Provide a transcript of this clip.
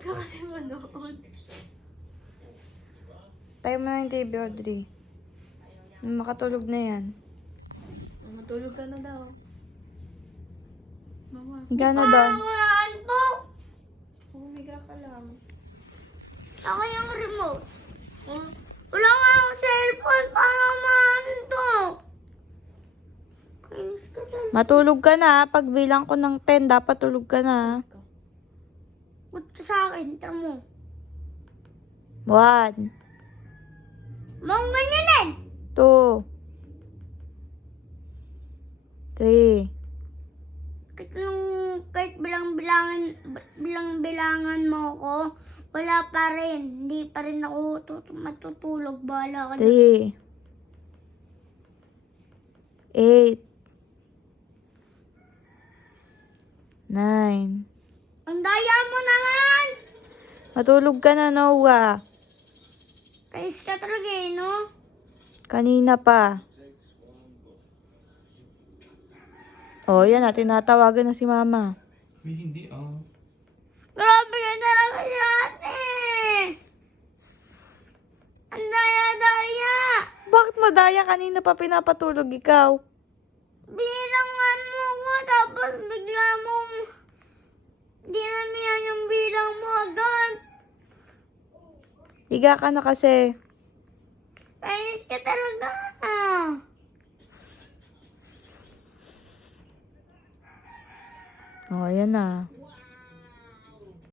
Huwag ka kasi manood. Tayo mo na yung TV, Audrey. Makatulog na yan. Matulog ka na daw. Mama. Higa na daw. Antok! Humiga ka lang. Ako yung remote. Oh, Wala nga akong cellphone para maantok. Kainis ka talaga. Matulog ka na. Pag bilang ko ng 10, dapat tulog ka na. Ba't ka sa akin? Tara mo. 1, Mga ganyanin! 2, 3, Kahit bilang-bilangan mo ako, wala pa rin. Hindi pa rin ako matutulog. Bahala ka na. 3, 8, 9. Ang daya mo naman! Matulog ka na, Noah. Kainis ka talaga eh, no? Kanina pa. Oh, yan na. Tinatawagan na si Mama. May hindi Grabe ka talaga si ate! Ang daya-daya! Bakit madaya? Kanina pa pinapatulog ikaw. Bilangan mo ko, tapos bigla mong dinamihan yung bilang mo agad. Higa ka na kasi. Kainis ka talaga. Oh, yan na.